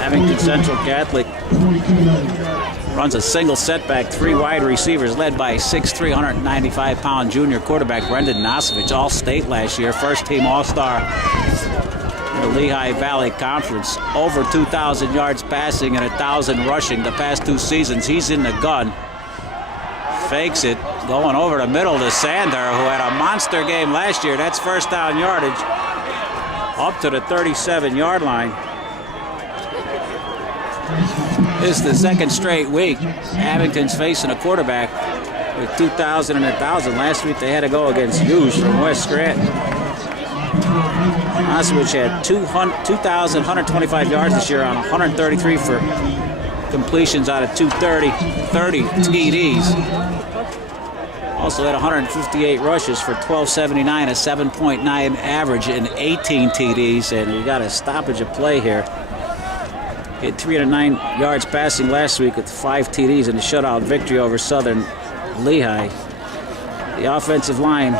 Abington Central Catholic runs a single setback, 3 wide receivers led by 6'3", 195-pound junior quarterback Brendan Nosovich, all-state last year, first-team all-star in the Lehigh Valley Conference. Over 2,000 yards passing and 1,000 rushing the past 2 seasons. He's in the gun. Fakes it, going over the middle to Sander, who had a monster game last year. That's first down yardage up to the 37-yard line. This is the second straight week Abington's facing a quarterback with 2,000 and 1,000. Last week they had to go against Hughes from West Scranton. Nosovich had 2,125 yards this year on 133 for completions out of 230, 30 TDs. Also had 158 rushes for 1,279, a 7.9 average and 18 TDs. And we got a stoppage of play here. He had 309 yards passing last week with 5 TDs in a shutout victory over Southern Lehigh. The offensive line,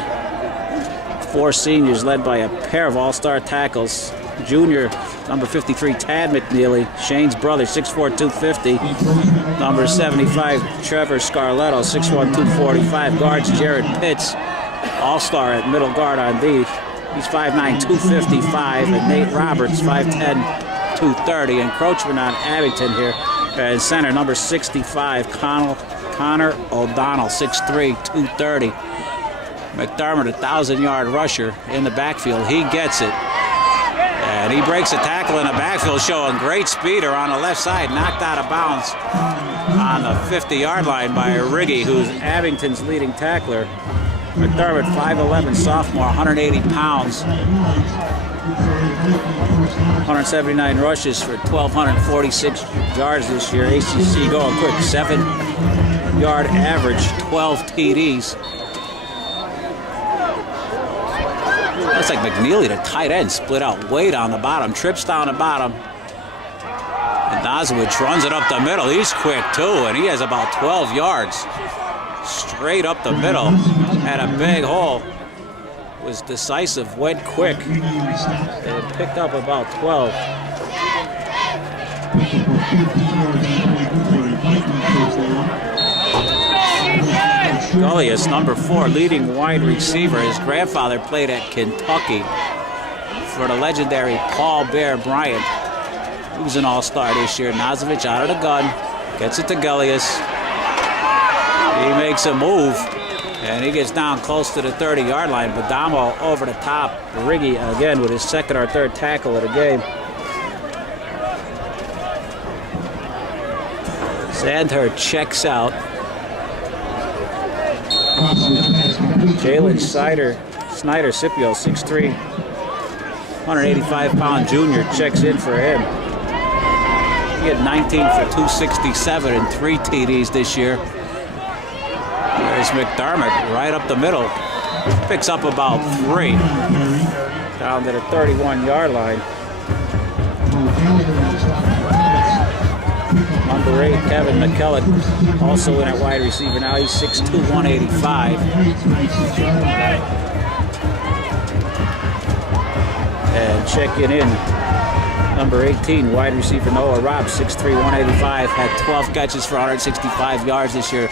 4 seniors led by a pair of all-star tackles. Junior, number 53, Tad McNeely, Shane's brother, 6'4", 250. Number 75, Trevor Scarletto, 6'1", 245. Guards, Jared Pitts, all-star at middle guard on D. He's 5'9", 255. And Nate Roberts, 5'10", 230. Encroachment on Abington here. And center, number 65, Connor O'Donnell, 6'3", 230. McDermott, 1,000-yard rusher in the backfield. He gets it. And he breaks a tackle in the backfield, showing great speed on the left side. Knocked out of bounds on the 50-yard line by Riggy, who's Abington's leading tackler. McDermott, 5'11", sophomore, 180 pounds. 179 rushes for 1,246 yards this year. ACC going quick, 7-yard average, 12 TDs. Looks like McNeely, the tight end, split out way down the bottom, trips down the bottom. And Nosovich runs it up the middle. He's quick too, and he has about 12 yards. Straight up the middle, had a big hole. Was decisive, went quick, and picked up about 12. Gullius, number 4, leading wide receiver. His grandfather played at Kentucky for the legendary Paul Bear Bryant. He was an all-star this year. Nosovich out of the gun, gets it to Gullius. He makes a move, and he gets down close to the 30-yard line. Badamo over the top. Riggy again with his second or third tackle of the game. Sandher checks out. Jalen Snyder Scipio, 6'3", 185-pound junior, checks in for him. He had 19 for 267 and 3 TDs this year. There's McDermott right up the middle. Picks up about 3 down to the 31-yard line. Number 8, Kevin McKellett, also in at wide receiver now. He's 6'2", 185. And checking in, number 18, wide receiver Noah Robb, 6'3", 185. Had 12 catches for 165 yards this year.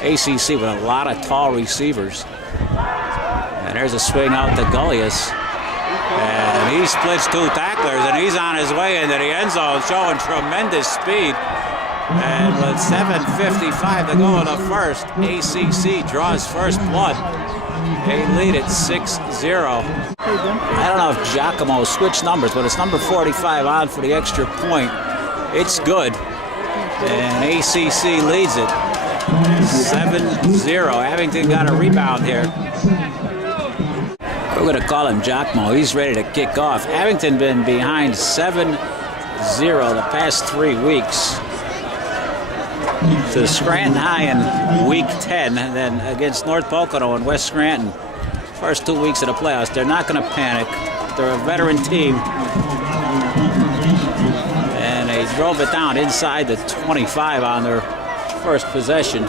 ACC with a lot of tall receivers. And there's a swing out to Gullius. And he splits 2 tacklers, and he's on his way into the end zone, showing tremendous speed. And with 7:55 to go in the first, ACC draws first blood. They lead at 6-0. I don't know if Giacomo switched numbers, but it's number 45 on for the extra point. It's good. And ACC leads it 7-0. Abington got a rebound here. We're going to call him Giacomo. He's ready to kick off. Abington been behind 7-0 the past 3 weeks. To Scranton High in week 10, and then against North Pocono and West Scranton. First 2 weeks of the playoffs. They're not going to panic. They're a veteran team. And they drove it down inside the 25 on their first possession.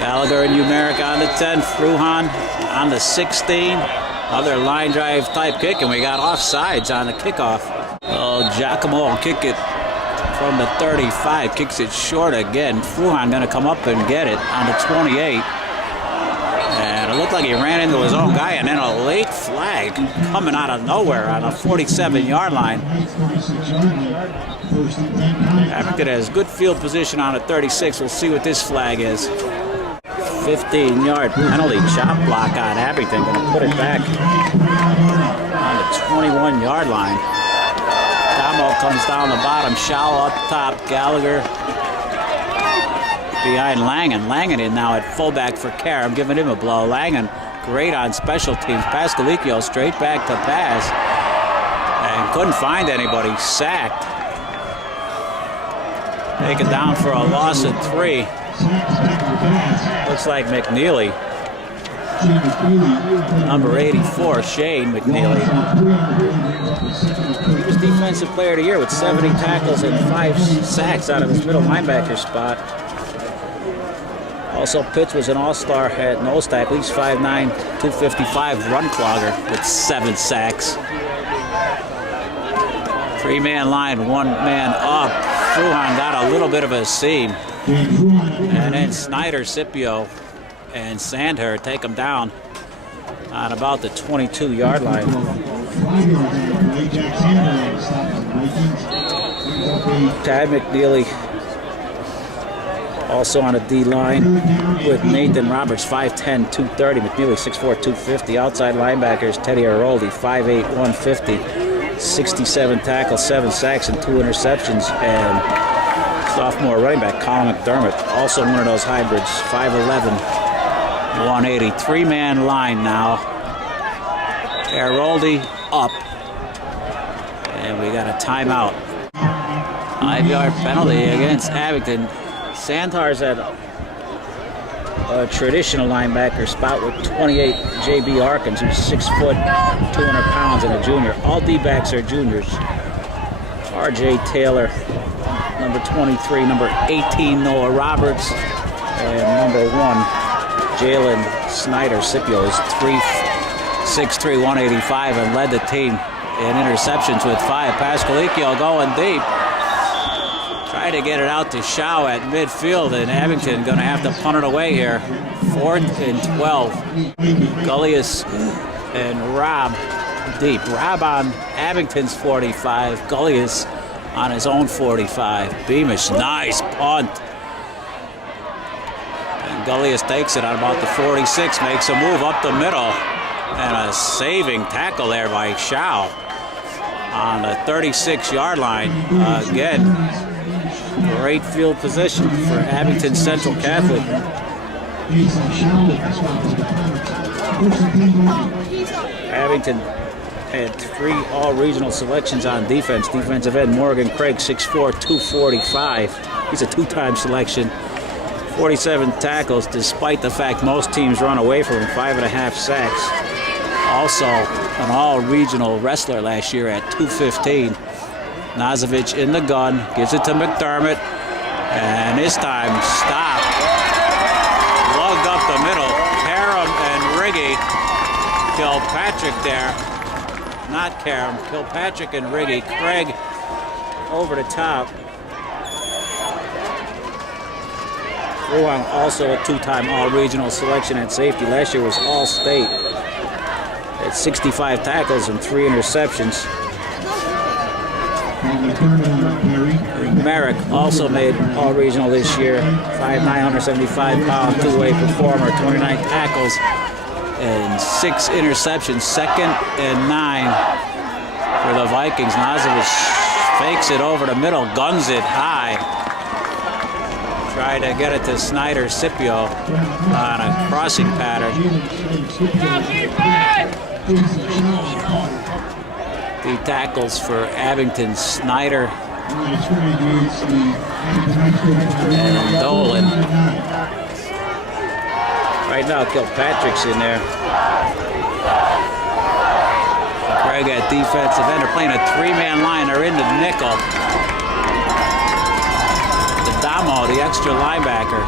Gallagher and Umeric on the 10. Fruhan on the 16. Another line drive type kick, and we got offsides on the kickoff. Oh, Giacomo will kick it from the 35, kicks it short again. Fruhan going to come up and get it on the 28. And it looked like he ran into his own guy, and then a late flag coming out of nowhere on a 47-yard line. Abington has good field position on the 36. We'll see what this flag is. 15-yard penalty, chop block on Abington. Going to put it back on the 21-yard line. Damo comes down the bottom, Shaw up top, Gallagher behind Langen. Langen in now at fullback for Karam, giving him a blow. Langen great on special teams. Pascalicchio straight back to pass and couldn't find anybody. Sacked. Taken down for a loss of 3. Looks like McNeely. Number 84, Shane McNeely. He was Defensive Player of the Year with 70 tackles and 5 sacks out of his middle linebacker spot. Also, Pitts was an all-star at nose tackle. He's 5'9", 255 run clogger with 7 sacks. 3-man line, 1 man up. Fruhan got a little bit of a seam. And then Snyder, Scipio, and Sandher take him down on about the 22-yard line. Tad McNeely also on a D-line with Nathan Roberts, 5'10", 230. McNeely, 6'4", 250. Outside linebackers, Teddy Aroldi, 5'8", 150. 67 tackles, 7 sacks, and 2 interceptions. And sophomore running back Colin McDermott, also one of those hybrids, 5'11", 180. 3-man line now. Aroldi up. And we got a timeout. 5-yard penalty against Abington. Santar's at a traditional linebacker spot with 28, J.B. Arkins, who's 6 foot, 200 pounds, and a junior. All D-backs are juniors. R.J. Taylor, number 23, number 18, Noah Roberts, and number 1, Jalen Snyder. Scipio is 6'3", 185, and led the team in interceptions with 5. Pascalicchio going deep. Try to get it out to Shaw at midfield, and Abington going to have to punt it away here. 4th and 12. Gullius and Rob deep. Rob on Abington's 45. Gullius on his own 45. Beamish, nice punt. And Gullius takes it on about the 46, makes a move up the middle. And a saving tackle there by Shaw on the 36-yard line. Again, great field position for Abington Central Catholic. Abington had 3 all-regional selections on defense. Defensive end Morgan Craig, 6'4", 245. He's a 2-time selection. 47 tackles, despite the fact most teams run away from him. 5.5 sacks. Also an all-regional wrestler last year at 215. Nazovic in the gun, gives it to McDermott, and this time stop. Lugged up the middle. Karam and Riggy. Kilpatrick there. Not Karam. Kilpatrick and Riggy. Craig over the top. Fruhan also a 2-time all-regional selection at safety. Last year was all-state. At 65 tackles and 3 interceptions. Merrick also made all-regional this year. 5'9", 175-pound, two-way performer, 29 tackles and 6 interceptions. 2nd and 9 for the Vikings. Nazovic fakes it over the middle, guns it high. Try to get it to Snyder Scipio on a crossing pattern. The tackles for Abington, Snyder and Dolan. Right now, Kilpatrick's in there. Craig at defensive end. They're playing a 3-man line. They're in the nickel. The Damo, the extra linebacker.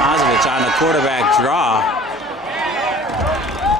Nazovic on the quarterback draw.